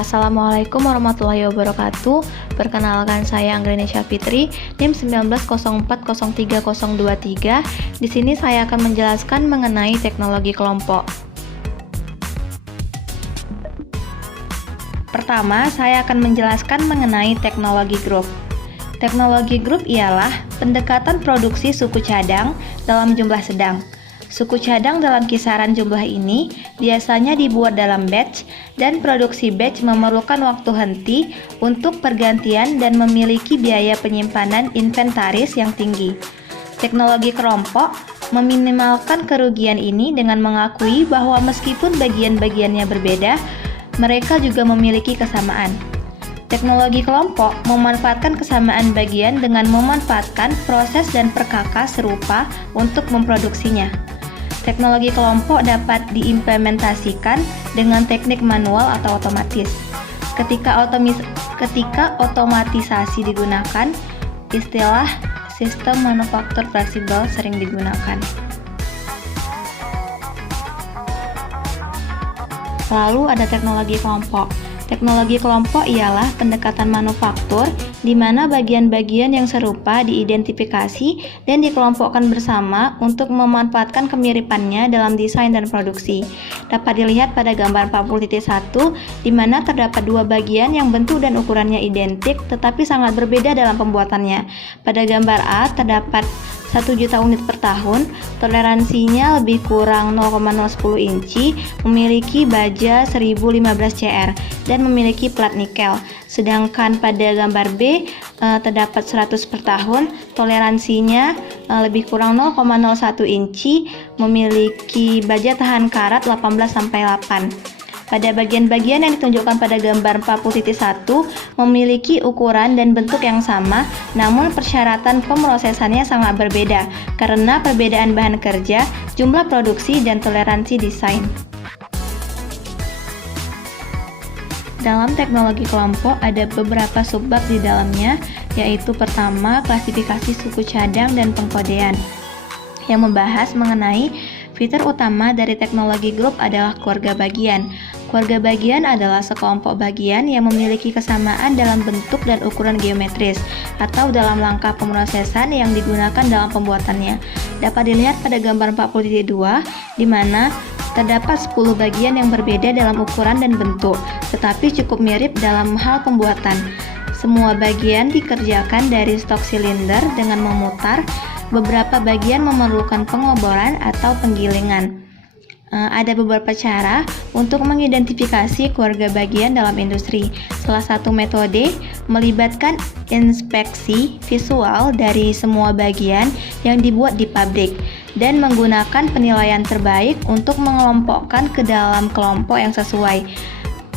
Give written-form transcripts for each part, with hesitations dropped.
Assalamualaikum warahmatullahi wabarakatuh. Perkenalkan, saya Anggranisha Fitri, NIM 19040303. Di sini saya akan menjelaskan mengenai teknologi kelompok. Pertama, saya akan menjelaskan mengenai teknologi grup. Teknologi grup ialah pendekatan produksi suku cadang dalam jumlah sedang. Suku cadang dalam kisaran jumlah ini biasanya dibuat dalam batch, dan produksi batch memerlukan waktu henti untuk pergantian dan memiliki biaya penyimpanan inventaris yang tinggi. Teknologi kelompok meminimalkan kerugian ini dengan mengakui bahwa meskipun bagian-bagiannya berbeda, mereka juga memiliki kesamaan. Teknologi kelompok memanfaatkan kesamaan bagian dengan memanfaatkan proses dan perkakas serupa untuk memproduksinya. Teknologi kelompok dapat diimplementasikan dengan teknik manual atau otomatis. Ketika otomatisasi digunakan, istilah sistem manufaktur fleksibel sering digunakan. Lalu ada teknologi kelompok. Teknologi kelompok ialah pendekatan manufaktur di mana bagian-bagian yang serupa diidentifikasi dan dikelompokkan bersama untuk memanfaatkan kemiripannya dalam desain dan produksi. Dapat dilihat pada gambar 40.1 di mana terdapat dua bagian yang bentuk dan ukurannya identik tetapi sangat berbeda dalam pembuatannya. Pada gambar A terdapat 1 juta unit per tahun, toleransinya lebih kurang 0,010 inci, memiliki baja 1015 cr, dan memiliki plat nikel. Sedangkan pada gambar B terdapat 100 per tahun, toleransinya lebih kurang 0,01 inci, memiliki baja tahan karat 18-8. Pada bagian-bagian yang ditunjukkan pada gambar 40.1 memiliki ukuran dan bentuk yang sama, namun persyaratan pemrosesannya sangat berbeda karena perbedaan bahan kerja, jumlah produksi, dan toleransi desain. Dalam teknologi kelompok ada beberapa subbab di dalamnya, yaitu pertama, klasifikasi suku cadang dan pengkodean, yang membahas mengenai fitur utama dari teknologi grup adalah keluarga bagian. Keluarga bagian adalah sekelompok bagian yang memiliki kesamaan dalam bentuk dan ukuran geometris atau dalam langkah pemrosesan yang digunakan dalam pembuatannya. Dapat dilihat pada gambar 40.2 di mana terdapat 10 bagian yang berbeda dalam ukuran dan bentuk, tetapi cukup mirip dalam hal pembuatan. Semua bagian dikerjakan dari stok silinder dengan memutar. Beberapa bagian memerlukan pengoboran atau penggilingan. Ada beberapa cara untuk mengidentifikasi keluarga bagian dalam industri. Salah satu metode melibatkan inspeksi visual dari semua bagian yang dibuat di pabrik dan menggunakan penilaian terbaik untuk mengelompokkan ke dalam kelompok yang sesuai.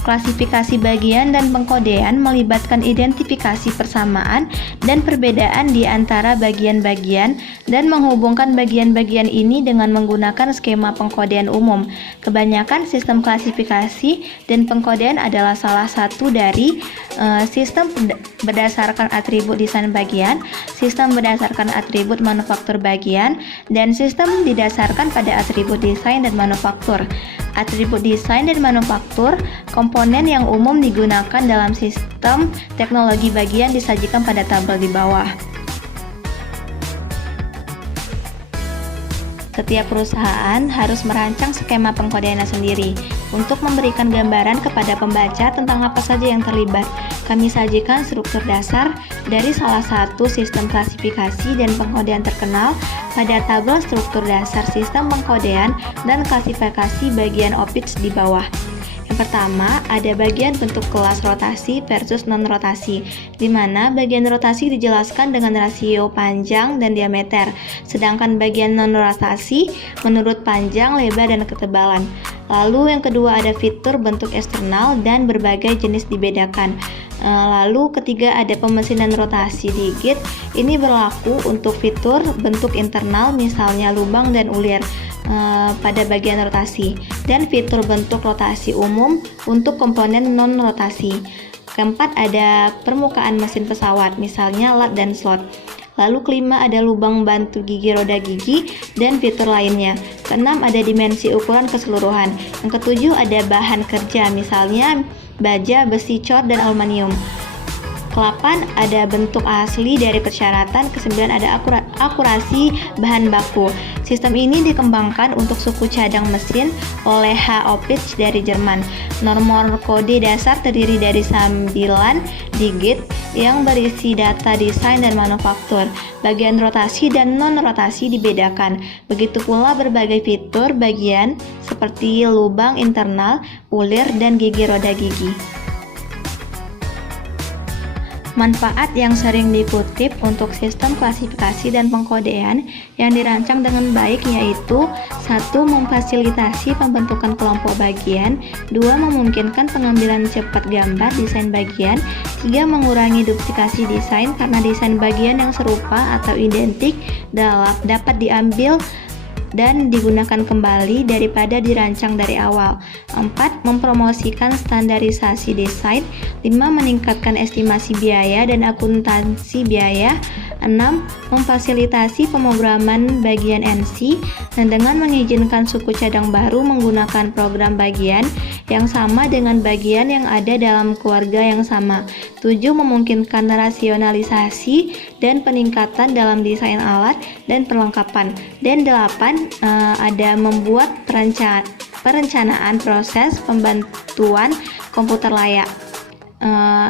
Klasifikasi bagian dan pengkodean melibatkan identifikasi persamaan dan perbedaan di antara bagian-bagian dan menghubungkan bagian-bagian ini dengan menggunakan skema pengkodean umum. Kebanyakan sistem klasifikasi dan pengkodean adalah salah satu dari sistem berdasarkan atribut desain bagian, sistem berdasarkan atribut manufaktur bagian, dan sistem didasarkan pada atribut desain dan manufaktur. Atribut desain dan manufaktur, komponen yang umum digunakan dalam sistem teknologi bagian disajikan pada tabel di bawah. Setiap perusahaan harus merancang skema pengkodeannya sendiri untuk memberikan gambaran kepada pembaca tentang apa saja yang terlibat. Kami sajikan struktur dasar dari salah satu sistem klasifikasi dan pengkodean terkenal pada tabel struktur dasar sistem pengkodean dan klasifikasi bagian OPITS di bawah. Yang pertama, ada bagian bentuk kelas rotasi versus non-rotasi, di mana bagian rotasi dijelaskan dengan rasio panjang dan diameter, sedangkan bagian non-rotasi menurut panjang, lebar, dan ketebalan. Lalu yang kedua ada fitur bentuk eksternal dan berbagai jenis dibedakan. Lalu ketiga ada pemesinan rotasi digit. Ini berlaku untuk fitur bentuk internal misalnya lubang dan ulir pada bagian rotasi, dan fitur bentuk rotasi umum untuk komponen non-rotasi. Keempat ada permukaan mesin pesawat misalnya lat dan slot. Lalu kelima ada lubang bantu gigi roda gigi dan fitur lainnya. Keenam ada dimensi ukuran keseluruhan. Yang ketujuh ada bahan kerja misalnya baja, besi, cor, dan aluminium. Ke-8 ada bentuk asli dari persyaratan. Ke-9 ada akurasi bahan baku. Sistem ini dikembangkan untuk suku cadang mesin oleh H. Opitz dari Jerman. Nomor kode dasar terdiri dari 9 digit yang berisi data desain dan manufaktur. Bagian rotasi dan non-rotasi dibedakan. Begitu pula berbagai fitur bagian seperti lubang internal, ulir, dan gigi roda gigi. Manfaat yang sering dikutip untuk sistem klasifikasi dan pengkodean yang dirancang dengan baik yaitu 1. Memfasilitasi pembentukan kelompok bagian. 2. Memungkinkan pengambilan cepat gambar desain bagian. 3. Mengurangi duplikasi desain karena desain bagian yang serupa atau identik dapat diambil dan digunakan kembali daripada dirancang dari awal. 4. Mempromosikan standarisasi desain. 5. Meningkatkan estimasi biaya dan akuntansi biaya. 6. Memfasilitasi pemrograman bagian NC dan dengan mengizinkan suku cadang baru menggunakan program bagian yang sama dengan bagian yang ada dalam keluarga yang sama. 7. Memungkinkan rasionalisasi dan peningkatan dalam desain alat dan perlengkapan. Dan 8. Ada membuat perencanaan proses pembantuan komputer layak.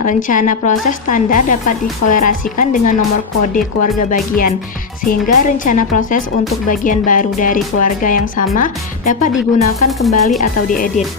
Rencana proses standar dapat dikolerasikan dengan nomor kode keluarga bagian, sehingga rencana proses untuk bagian baru dari keluarga yang sama dapat digunakan kembali atau diedit.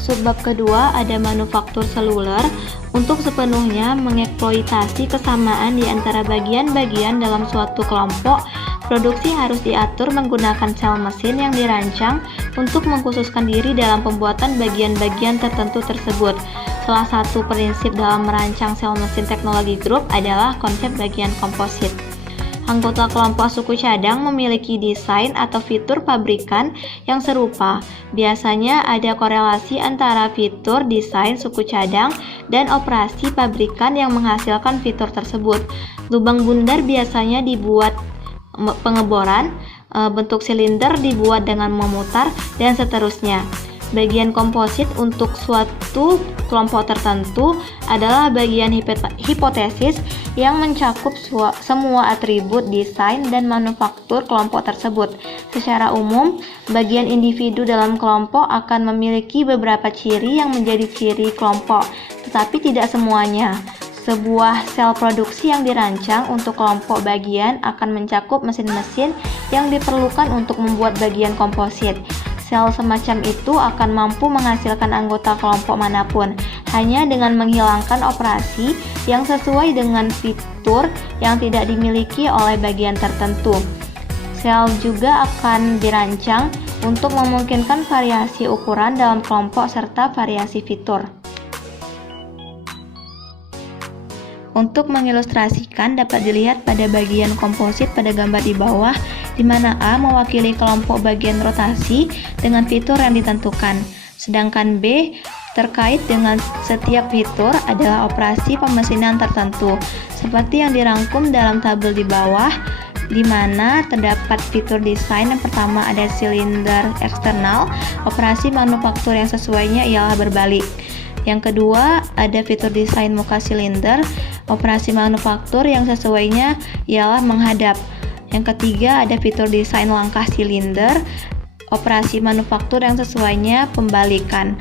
Subbab kedua ada manufaktur seluler. Untuk sepenuhnya mengeksploitasi kesamaan di antara bagian-bagian dalam suatu kelompok, produksi harus diatur menggunakan sel mesin yang dirancang untuk mengkhususkan diri dalam pembuatan bagian-bagian tertentu tersebut. Salah satu prinsip dalam merancang sel mesin teknologi grup adalah konsep bagian komposit. Anggota kelompok suku cadang memiliki desain atau fitur pabrikan yang serupa. Biasanya ada korelasi antara fitur desain suku cadang dan operasi pabrikan yang menghasilkan fitur tersebut. Lubang bundar biasanya dibuat pengeboran, bentuk silinder dibuat dengan memutar, dan seterusnya. Bagian komposit untuk suatu kelompok tertentu adalah bagian hipotesis yang mencakup semua atribut desain dan manufaktur kelompok tersebut. Secara umum, bagian individu dalam kelompok akan memiliki beberapa ciri yang menjadi ciri kelompok, tetapi tidak semuanya. Sebuah sel produksi yang dirancang untuk kelompok bagian akan mencakup mesin-mesin yang diperlukan untuk membuat bagian komposit. Sel semacam itu akan mampu menghasilkan anggota kelompok manapun, hanya dengan menghilangkan operasi yang sesuai dengan fitur yang tidak dimiliki oleh bagian tertentu. Sel juga akan dirancang untuk memungkinkan variasi ukuran dalam kelompok serta variasi fitur. Untuk mengilustrasikan dapat dilihat pada bagian komposit pada gambar di bawah, di mana A mewakili kelompok bagian rotasi dengan fitur yang ditentukan, sedangkan B terkait dengan setiap fitur adalah operasi pemesinan tertentu, seperti yang dirangkum dalam tabel di bawah, di mana terdapat fitur desain. Yang pertama ada silinder eksternal, operasi manufaktur yang sesuainya ialah berbalik. Yang kedua ada fitur desain muka silinder, operasi manufaktur yang sesuainya ialah menghadap. Yang ketiga ada fitur desain langkah silinder, operasi manufaktur yang sesuainya pembalikan.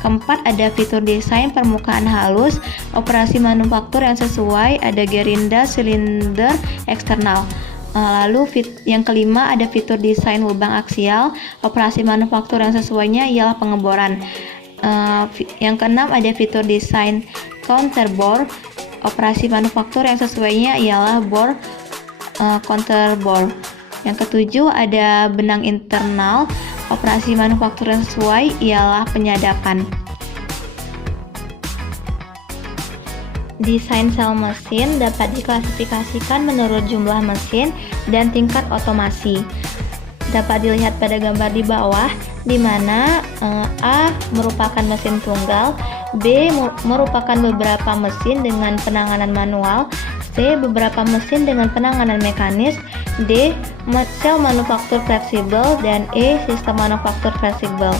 Keempat ada fitur desain permukaan halus, operasi manufaktur yang sesuai ada gerinda silinder eksternal. Lalu yang kelima ada fitur desain lubang aksial, operasi manufaktur yang sesuainya ialah pengeboran. Yang keenam ada fitur desain counterbore, operasi manufaktur yang sesuainya ialah bore counterbore. Yang ketujuh ada benang internal, operasi manufaktur yang sesuai ialah penyadapan. Desain sel mesin dapat diklasifikasikan menurut jumlah mesin dan tingkat otomasi. Dapat dilihat pada gambar di bawah, di mana A merupakan mesin tunggal, B merupakan beberapa mesin dengan penanganan manual, C beberapa mesin dengan penanganan mekanis, D sel manufaktur fleksibel, dan E sistem manufaktur fleksibel.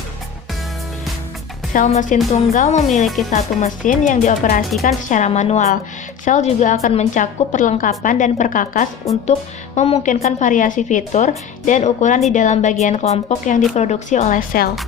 Sel mesin tunggal memiliki satu mesin yang dioperasikan secara manual. Sel juga akan mencakup perlengkapan dan perkakas untuk memungkinkan variasi fitur dan ukuran di dalam bagian kelompok yang diproduksi oleh sel.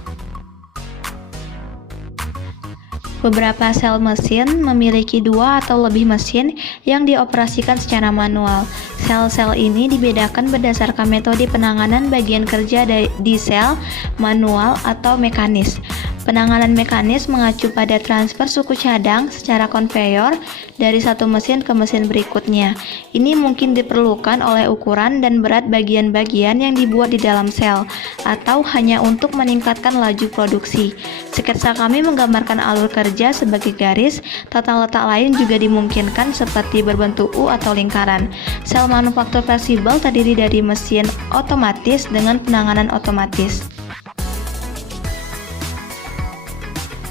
Beberapa sel mesin memiliki dua atau lebih mesin yang dioperasikan secara manual. Sel-sel ini dibedakan berdasarkan metode penanganan bagian kerja di sel, manual atau mekanis. Penanganan mekanis mengacu pada transfer suku cadang secara konveyor dari satu mesin ke mesin berikutnya. Ini mungkin diperlukan oleh ukuran dan berat bagian-bagian yang dibuat di dalam sel, atau hanya untuk meningkatkan laju produksi. Sketsa kami menggambarkan alur kerja sebagai garis. Tata letak lain juga dimungkinkan seperti berbentuk U atau lingkaran. Sel manufaktur fleksibel terdiri dari mesin otomatis dengan penanganan otomatis.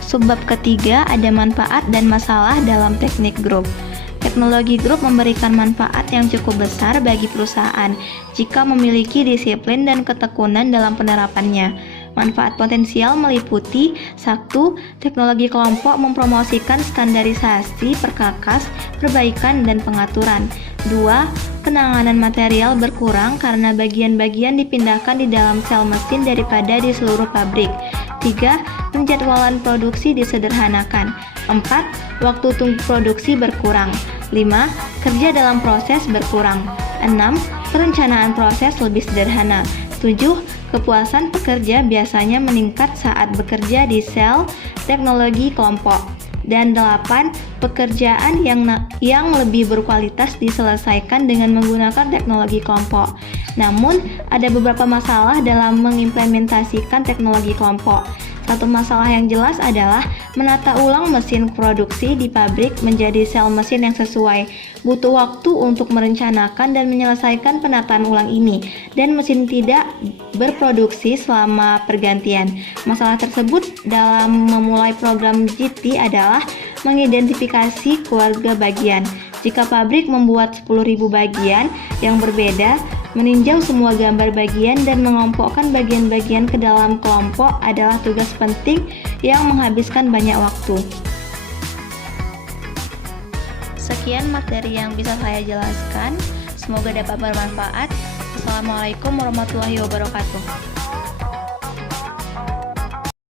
Subbab ketiga ada manfaat dan masalah dalam teknik grup. Teknologi grup memberikan manfaat yang cukup besar bagi perusahaan jika memiliki disiplin dan ketekunan dalam penerapannya. Manfaat potensial meliputi 1. Teknologi kelompok mempromosikan standarisasi perkakas, perbaikan, dan pengaturan. 2. Penanganan material berkurang karena bagian-bagian dipindahkan di dalam sel mesin daripada di seluruh pabrik. 3. Penjadwalan produksi disederhanakan. 4. Waktu tunggu produksi berkurang. 5. Kerja dalam proses berkurang. 6. Perencanaan proses lebih sederhana. 7. Kepuasan pekerja biasanya meningkat saat bekerja di sel teknologi kelompok. Dan 8. Pekerjaan yang lebih berkualitas diselesaikan dengan menggunakan teknologi kelompok. Namun, ada beberapa masalah dalam mengimplementasikan teknologi kelompok. Satu masalah yang jelas adalah menata ulang mesin produksi di pabrik menjadi sel mesin yang sesuai. Butuh waktu untuk merencanakan dan menyelesaikan penataan ulang ini, dan mesin tidak berproduksi selama pergantian. Masalah tersebut dalam memulai program GT adalah mengidentifikasi keluarga bagian. Jika pabrik membuat 10.000 bagian yang berbeda, meninjau semua gambar bagian dan mengelompokkan bagian-bagian ke dalam kelompok adalah tugas penting yang menghabiskan banyak waktu. Sekian materi yang bisa saya jelaskan. Semoga dapat bermanfaat. Assalamualaikum warahmatullahi wabarakatuh.